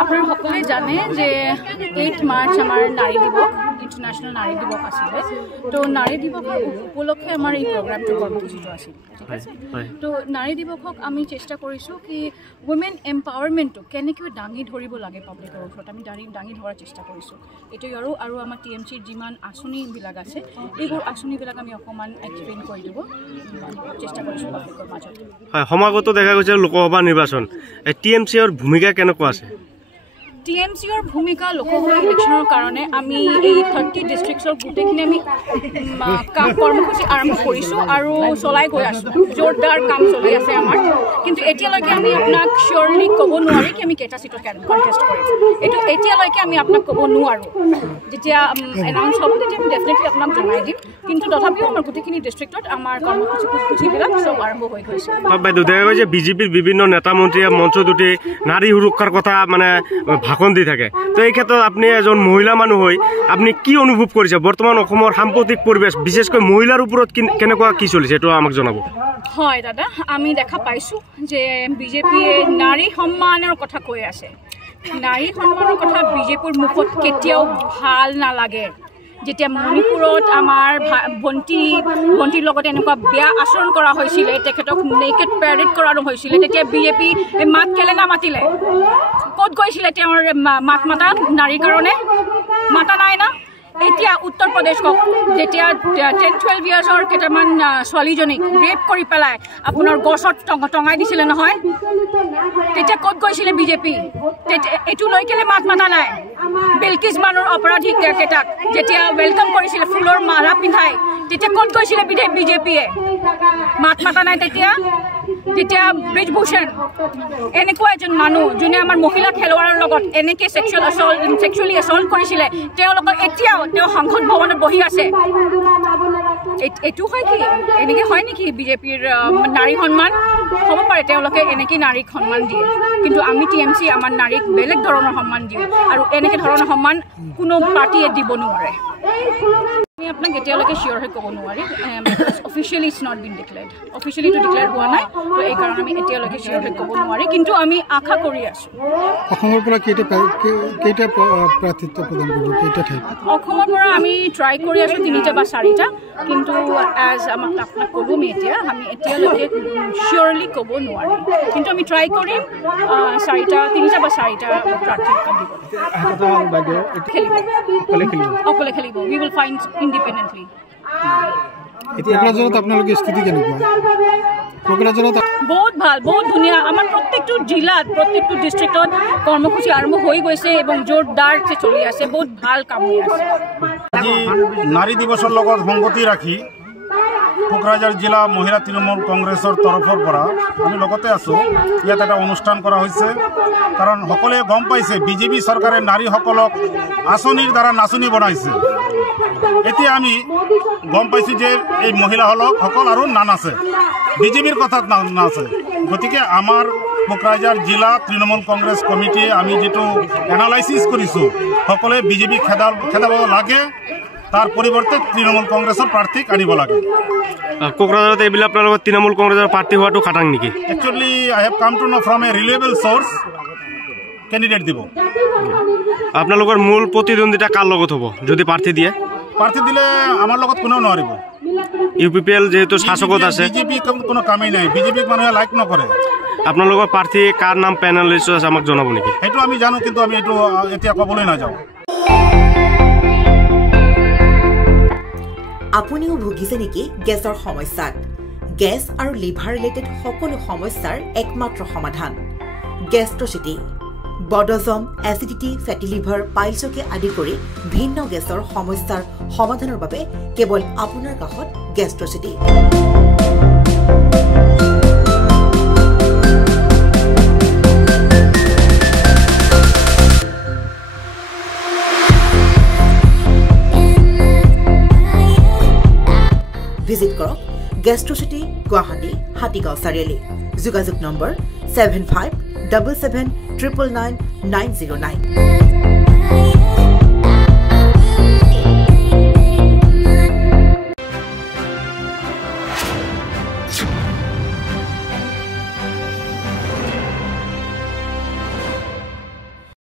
আপনাৰা সকলে জানে যে 8 মাৰ্চ আমাৰ নাৰী দিবস ইন্টাৰন্যাশনাল নাৰী দিবস আছিল তো নাৰী দিবসৰ উপলক্ষে আমাৰ এই প্ৰগ্ৰামটো কৰ্মসূচিটো আছিল ঠিক আছে তো নাৰী দিবসক আমি চেষ্টা কৰিছো কি উইমেন এম্পাৱাৰমেণ্টটো কেনেকৈ দাঙি ধৰিব লাগে পাব্লিকৰ ওচৰত আমি দাঙি ধৰাৰ চেষ্টা কৰিছো এটো আৰু আমাৰ টিএমচিৰ যিমান আঁচনিবিলাক আছে এইবোৰ আঁচনিবিলাক আমি অকমান এক্সপ্লেইন কৰি দিব চেষ্টা কৰিছো পাব্লিকৰ মাজত হয় সমাগত দেখা গৈছে লোকসভা নিৰ্বাচন টিএমচিৰ ভূমিকা কেনেকুৱা আছে টিএমচিৰ ভূমিকা লোকসভা ইলেকশ্যনৰ কাৰণে আমি এই 30 ডিষ্ট্ৰিক্টছৰ গোটেইখিনি আমি কৰ্মসূচী আৰম্ভ কৰিছোঁ আৰু চলাই গৈ আছোঁ জোৰদাৰ কাম চলি আছে আমাৰ কিন্তু এতিয়ালৈকে আমি আপোনাক চিয়ৰলি ক'ব নোৱাৰি কি আমি কেইটা চিটত কণ্টেষ্ট কৰিম এইটো এতিয়ালৈকে আমি আপোনাক ক'ব নোৱাৰোঁ যেতিয়া এনাউন্স হ'ব তেতিয়া আমি ডেফিনেটলি আপোনাক জনাই দিম কিন্তু তথাপিও আমাৰ গোটেইখিনি ডিষ্ট্ৰিক্টত আমাৰ কৰ্মসূচীবিলাক চব আৰম্ভ হৈ গৈছে বাইদেউ দেখা গৈছে বিজেপিৰ বিভিন্ন নেতা মন্ত্ৰীয়ে মঞ্চত উঠি নাৰী সুৰক্ষাৰ কথা মানে ভাষণ দি থাকে তো এই ক্ষেত্ৰত আপুনি এজন মহিলা মানুহ হৈ আপুনি কি অনুভৱ কৰিছে বৰ্তমান অসমৰ সাম্প্ৰতিক পৰিৱেশ বিশেষকৈ মহিলাৰ ওপৰত কেনেকুৱা কি চলিছে এইটো আমাক জনাব হয় দাদা আমি দেখা পাইছোঁ যে বিজেপিয়ে নাৰী সন্মানৰ কথা কৈ আছে নাৰী সন্মানৰ কথা বিজেপিৰ মুখত কেতিয়াও ভাল নালাগে যেতিয়া মণিপুৰত আমাৰ ভণ্টিৰ লগত এনেকুৱা বেয়া আচৰণ কৰা হৈছিলে তেখেতক নেকেড পেৰেড কৰানো হৈছিলে তেতিয়া বিজেপি মাত কেলে নামাতিলে ক'ত গৈছিলে তেওঁৰ মাত মাতা নাৰীৰ কাৰণে মাতা নাই না এতিয়া উত্তৰ প্ৰদেশক যেতিয়া 10-12 ইয়াৰ্ছৰ কেইটামান ছোৱালীজনীক ৰেপ কৰি পেলাই আপোনাৰ গছত টঙাই দিছিলে নহয় তেতিয়া ক'ত গৈছিলে বিজেপি এইটো লৈ কেলে মাত মাতা নাই বিলকিছ বানুৰ অপৰাধী কেইটাক যেতিয়া ৱেলকাম কৰিছিলে ফুলৰ মালা পিন্ধাই তেতিয়া ক'ত গৈছিলে বিজেপিয়ে মাত মাতা নাই তেতিয়া ব্ৰিজভূষণ এনেকুৱা এজন মানুহ যোনে আমাৰ মহিলা খেলুৱৈৰ লগত এনেকৈ ছেক্সুৱেলি এছল্ট কৰিছিলে তেওঁলোকক এতিয়াও তেওঁ সংসদ ভৱনত বহি আছে এইটো হয় কি এনেকৈ হয় নেকি বিজেপিৰ নাৰী সন্মান হ'ব পাৰে তেওঁলোকে এনেকৈ নাৰীক সন্মান দিয়ে কিন্তু আমি টিএমচি আমাৰ নাৰীক বেলেগ ধৰণৰ সন্মান দিওঁ আৰু এনেকৈ ধৰণৰ সন্মান কোনো পাৰ্টীয়ে দিব নোৱাৰে আমি আপোনাক এতিয়ালৈকে চিয়ৰ হৈ ক'ব নোৱাৰিম officially it's not been declared officially এইটো ডিক্লেয়াৰ হোৱা নাই তো এই কাৰণে আমি এতিয়ালৈকে চিয়ৰ হৈ ক'ব নোৱাৰি কিন্তু আমি আশা কৰি আছোঁ অসমৰ পৰা কেইটা প্ৰাৰ্থিত্ব প্ৰদান কৰিব কেইটা ঠাইত অসমৰ পৰা আমি ট্ৰাই কৰি আছোঁ 3টা বা 4টা কিন্তু এজ আপোনাক ক'লোঁ আমি এতিয়ালৈকে চিয়ৰলি ক'ব নোৱাৰিম কিন্তু আমি ট্ৰাই কৰিম 3টা বা 4টা প্ৰাৰ্থিত্ব দিব অকলে খেলিব উই উইল ফাইণ্ড ইণ্ডিপেণ্ডেণ্টলি কোকৰাঝাৰত আপোনালোকে স্থিতি কেনেকুৱা কোকৰাঝাৰত বহুত ভাল বহুত ধুনীয়া আমাৰ প্ৰত্যেকটো জিলাত প্ৰত্যেকটো ডিষ্ট্ৰিক্টত কৰ্মসূচী আৰম্ভ হৈ গৈছে এবং জোৰদাৰ চলি আছে বহুত ভাল কাম হৈ আছে আজি নাৰী দিৱসৰ লগত সংগতি ৰাখি কোকৰাঝাৰ জিলা মহিলা তৃণমূল কংগ্ৰেছৰ তৰফৰ পৰা আমি লগতে আছোঁ ইয়াত এটা অনুষ্ঠান কৰা হৈছে কাৰণ সকলোৱে গম পাইছে বিজেপি চৰকাৰে নাৰীসকলক আঁচনিৰ দ্বাৰা নাচনি বনাইছে এতিয়া আমি গম পাইছোঁ যে এই মহিলাসকল আৰু নানাচে বিজেপিৰ কথাত নাচে গতিকে আমাৰ কোকৰাঝাৰ জিলা তৃণমূল কংগ্ৰেছ কমিটিয়ে আমি যিটো এনালাইচিছ কৰিছোঁ সকলোৱে বিজেপি খেদাব লাগে তাৰ পৰিৱৰ্তে তৃণমূল কংগ্ৰেছৰ প্ৰাৰ্থীক আনিব লাগে কোকৰাঝাৰত এইবিলাক আপোনালোকৰ তৃণমূল কংগ্ৰেছৰ প্ৰাৰ্থী হোৱাটো খাটাং নেকি actually I have come to know from a reliable source candidate দিব আপোনালোকৰ মূল প্ৰতিদ্বন্দ্বিতা কাৰ লগত হ'ব যদি প্ৰাৰ্থী দিলে আমাৰ লগত কোনেও নোৱাৰিব UPPL যেহেতু শাসকত আছে বিজেপি কোনো কামেই নাই বিজেপিক মানুহে লাইক নকৰে আপোনালোকৰ প্ৰাৰ্থী কাৰ নাম পেনেল লিষ্টত আছে আমাক জনাব নেকি সেইটো আমি জানো কিন্তু আমি এইটো এতিয়া ক'বলৈ নাযাওঁ আপুনিও ভুগিছে নেকি গেছৰ সমস্যাত গেছ আৰু লিভাৰ ৰিলেটেড সকলো সমস্যাৰ একমাত্ৰ সমাধান গেষ্ট্ৰচিটি বডজম এচিডিটি ফেটি লিভাৰ পাইলছকে আদি কৰি ভিন্ন গেছৰ সমস্যাৰ সমাধানৰ বাবে কেৱল আপোনাৰ কাষত গেষ্ট্ৰচিটি ভিজিট কৰক গেষ্ট্ৰচিটি গুৱাহাটী হাতীগাঁও চাৰিআলি যোগাযোগ নম্বৰ 7577999909